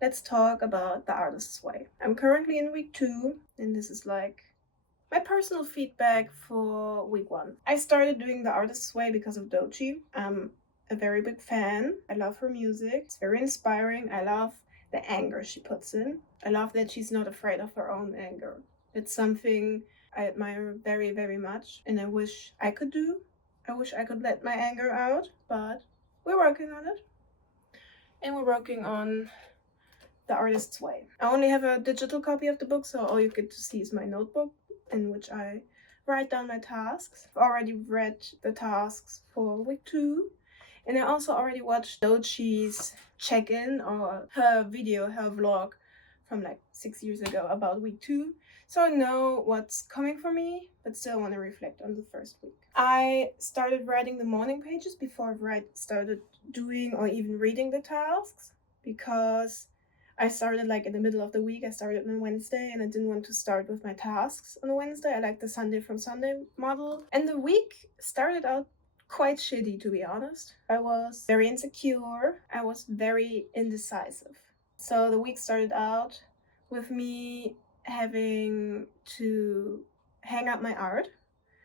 let's talk about The Artist's Way. I'm currently in week 2, and this is like my personal feedback for week 1. I started doing The Artist's Way because of Doechii. I'm a very big fan. I love her music. It's very inspiring. I love the anger she puts in. I love that she's not afraid of her own anger. It's something I admire very, very much, and I wish I could do. I wish I could let my anger out, but we're working on it. And we're working on The Artist's Way. I only have a digital copy of the book, so all you get to see is my notebook in which I write down my tasks. I've already read the tasks for week 2, and I also already watched Doechii's check-in, or her video, her vlog from like 6 years ago about week 2. So I know what's coming for me, but still want to reflect on the first week. I started writing the morning pages before I started doing or even reading the tasks, because I started like in the middle of the week. I started on Wednesday, and I didn't want to start with my tasks on a Wednesday. I like the Sunday from Sunday model. And the week started out quite shitty, to be honest. I was very insecure. I was very indecisive. So the week started out with me having to hang up my art,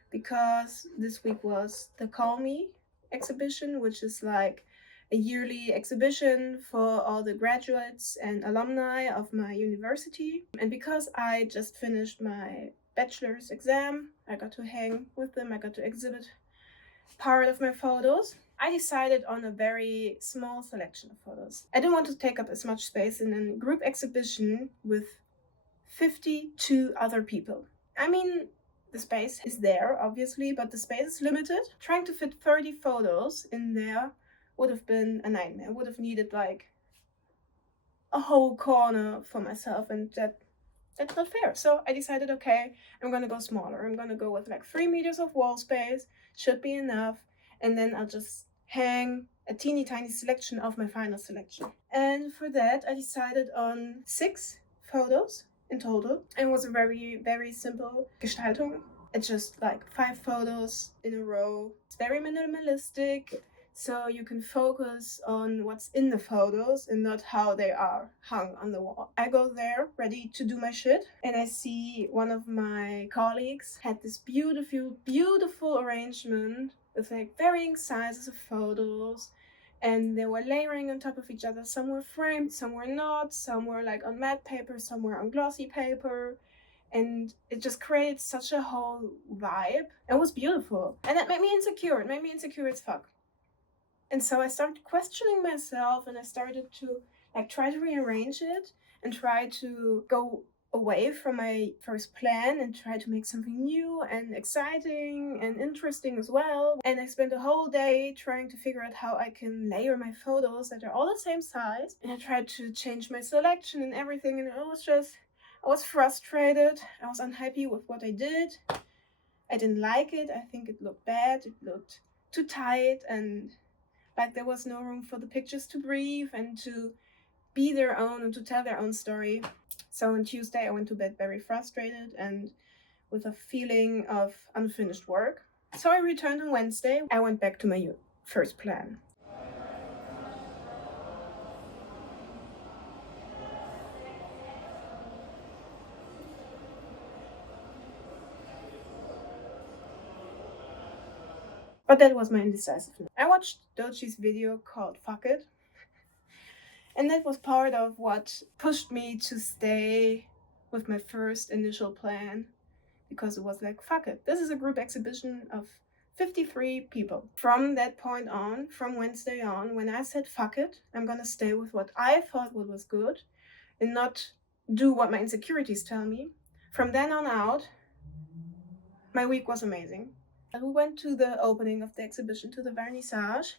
because this week was the Call Me exhibition, which is like a yearly exhibition for all the graduates and alumni of my university. And because I just finished my bachelor's exam, I got to hang with them, I got to exhibit part of my photos. I decided on a very small selection of photos. I didn't want to take up as much space in a group exhibition with 52 other people. I mean, the space is there, obviously, but the space is limited. Trying to fit 30 photos in there would have been a nightmare. Would have needed like a whole corner for myself, and that's not fair. So I decided, okay, I'm gonna go smaller. I'm gonna go with like 3 meters of wall space, should be enough, and then I'll just hang a teeny tiny selection of my final selection. And for that, I decided on 6 photos in total. It was a very, very simple Gestaltung. It's just like 5 photos in a row. It's very minimalistic, so you can focus on what's in the photos and not how they are hung on the wall. I go there ready to do my shit, and I see one of my colleagues had this beautiful, beautiful arrangement with like varying sizes of photos, and they were layering on top of each other. Some were framed, some were not, some were like on matte paper, some were on glossy paper, and it just created such a whole vibe. It was beautiful, and that made me insecure. It made me insecure as fuck. And so I started questioning myself, and I started to like try to rearrange it and try to go away from my first plan and try to make something new and exciting and interesting as well. And I spent a whole day trying to figure out how I can layer my photos that are all the same size. And I tried to change my selection and everything, and I was frustrated. I was unhappy with what I did. I didn't like it. I think it looked bad. It looked too tight, and like there was no room for the pictures to breathe and to be their own and to tell their own story. So on Tuesday I went to bed very frustrated and with a feeling of unfinished work. So I returned on Wednesday. I went back to my first plan. But that was my indecisiveness. I watched Doechii's video called Fuck It. And that was part of what pushed me to stay with my first initial plan, because it was like, fuck it. This is a group exhibition of 53 people. From that point on, from Wednesday on, when I said fuck it, I'm gonna stay with what I thought was good and not do what my insecurities tell me. From then on out, my week was amazing. We went to the opening of the exhibition, to the vernissage.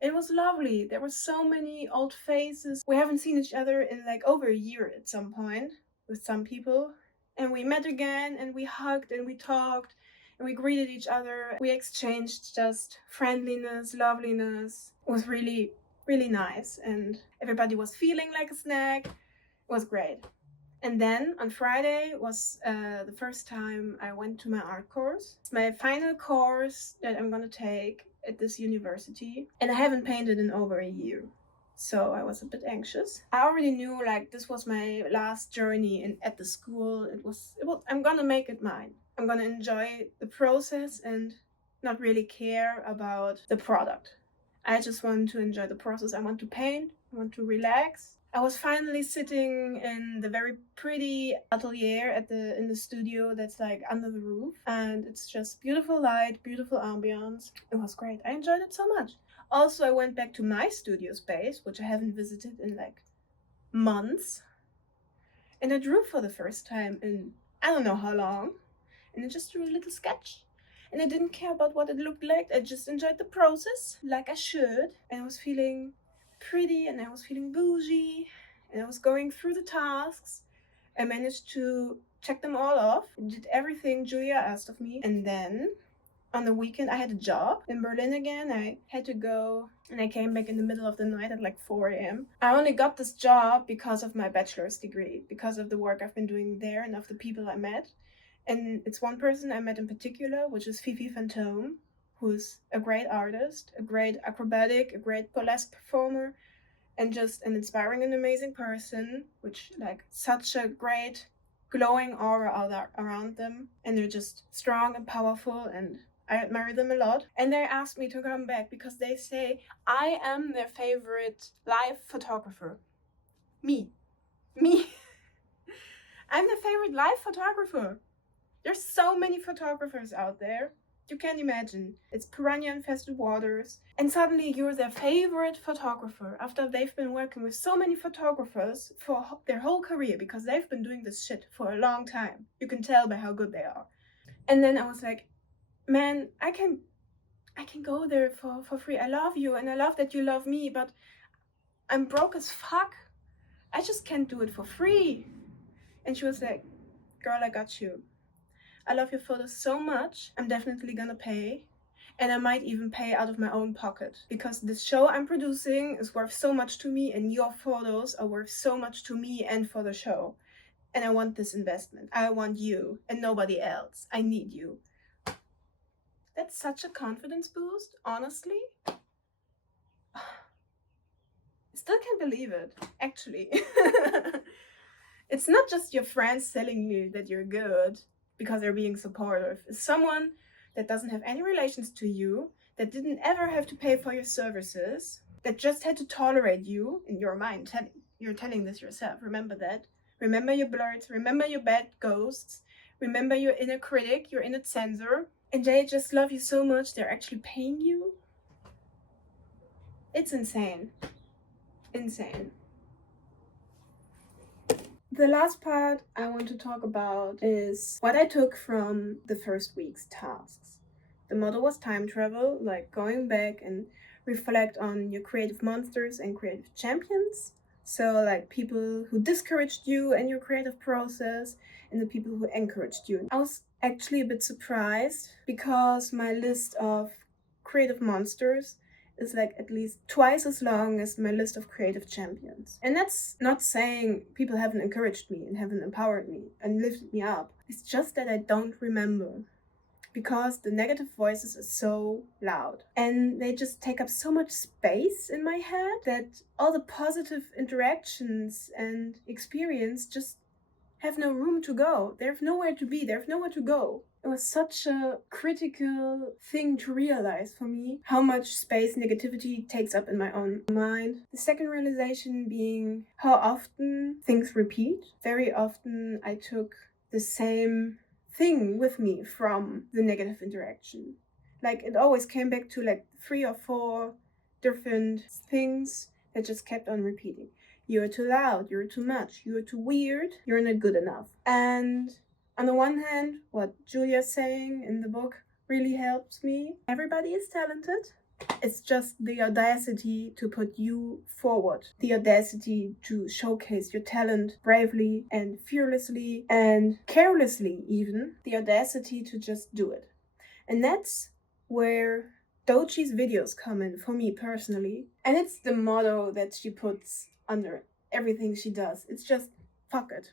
It was lovely. There were so many old faces. We haven't seen each other in like over a year at some point with some people. And we met again, and we hugged and we talked and we greeted each other. We exchanged just friendliness, loveliness. It was really, really nice. And everybody was feeling like a snack. It was great. And then on Friday was the first time I went to my art course. It's my final course that I'm gonna take at this university, and I haven't painted in over a year. So I was a bit anxious. I already knew like this was my last journey at the school. I'm gonna make it mine. I'm gonna enjoy the process and not really care about the product. I just want to enjoy the process. I want to paint. I want to relax. I was finally sitting in the very pretty atelier in the studio that's like under the roof, and it's just beautiful light, beautiful ambiance. It was great. I enjoyed it so much. Also, I went back to my studio space, which I haven't visited in like months, and I drew for the first time in I don't know how long, and I just drew a little sketch. And I didn't care about what it looked like. I just enjoyed the process like I should. And I was feeling pretty and I was feeling bougie. And I was going through the tasks. I managed to check them all off. Did everything Julia asked of me. And then on the weekend, I had a job in Berlin again. I had to go and I came back in the middle of the night at like 4 a.m. I only got this job because of my bachelor's degree, because of the work I've been doing there and of the people I met. And it's one person I met in particular, which is V000, who's a great artist, a great acrobatic, a great burlesque performer, and just an inspiring and amazing person, which like such a great glowing aura around them. And they're just strong and powerful, and I admire them a lot. And they asked me to come back because they say I am their favorite live photographer. Me. I'm their favorite live photographer. There's so many photographers out there. You can't imagine. It's piranha-infested waters. And suddenly you're their favorite photographer after they've been working with so many photographers for their whole career because they've been doing this shit for a long time. You can tell by how good they are. And then I was like, man, I can go there for free. I love you and I love that you love me, but I'm broke as fuck. I just can't do it for free. And she was like, girl, I got you. I love your photos so much, I'm definitely gonna pay. And I might even pay out of my own pocket. Because this show I'm producing is worth so much to me and your photos are worth so much to me and for the show. And I want this investment. I want you and nobody else. I need you. That's such a confidence boost, honestly. I still can't believe it, actually. It's not just your friends telling you that you're good because they're being supportive. It's someone that doesn't have any relations to you, that didn't ever have to pay for your services, that just had to tolerate you in your mind. You're telling this yourself. Remember that. Remember your blurs. Remember your bad ghosts. Remember your inner critic, your inner censor. And they just love you so much, they're actually paying you. It's insane. Insane. The last part I want to talk about is what I took from the first week's tasks. The motto was time travel, like going back and reflect on your creative monsters and creative champions. So like people who discouraged you and your creative process and the people who encouraged you. I was actually a bit surprised because my list of creative monsters is like at least twice as long as my list of creative champions. And that's not saying people haven't encouraged me and haven't empowered me and lifted me up. It's just that I don't remember because the negative voices are so loud and they just take up so much space in my head that all the positive interactions and experience just have no room to go. They have nowhere to be. They have nowhere to go. It was such a critical thing to realize for me how much space negativity takes up in my own mind. The second realization being how often things repeat. Very often I took the same thing with me from the negative interaction. Like it always came back to like 3 or 4 different things that just kept on repeating. You're too loud, you're too much, you're too weird, you're not good enough. And on the one hand, what Julia's saying in the book really helps me. Everybody is talented. It's just the audacity to put you forward. The audacity to showcase your talent bravely and fearlessly and carelessly even. The audacity to just do it. And that's where Dochi's videos come in for me personally. And it's the motto that she puts under everything she does. It's just, fuck it.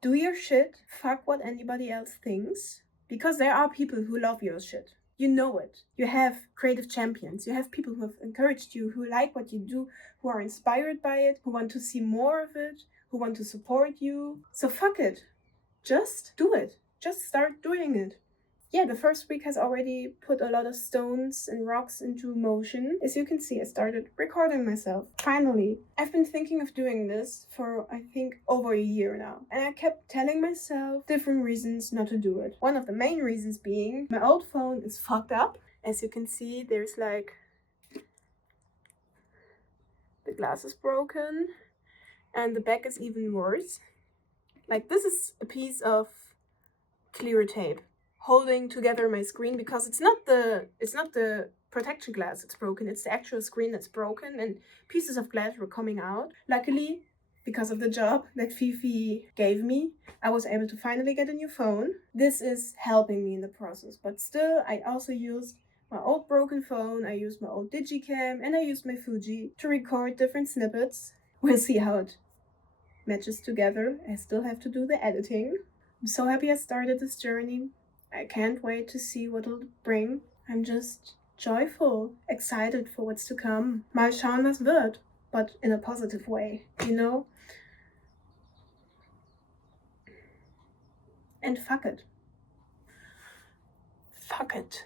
Do your shit, fuck what anybody else thinks. Because there are people who love your shit. You know it. You have creative champions. You have people who have encouraged you, who like what you do, who are inspired by it, who want to see more of it, who want to support you. So fuck it. Just do it. Just start doing it. Yeah, the first week has already put a lot of stones and rocks into motion. As you can see, I started recording myself. Finally, I've been thinking of doing this for, I think, over a year now. And I kept telling myself different reasons not to do it. One of the main reasons being my old phone is fucked up. As you can see, there's like, the glass is broken and the back is even worse. Like, this is a piece of clear tape holding together my screen, because it's not the protection glass that's broken, it's the actual screen that's broken, and pieces of glass were coming out. Luckily, because of the job that Fifi gave me, I was able to finally get a new phone. This is helping me in the process, but still, I also used my old broken phone, I used my old digicam, and I used my Fuji to record different snippets. We'll see how it matches together. I still have to do the editing. I'm so happy I started this journey. I can't wait to see what it'll bring. I'm just joyful, excited for what's to come. Mal schauen, was wird, but in a positive way, you know? And fuck it. Fuck it.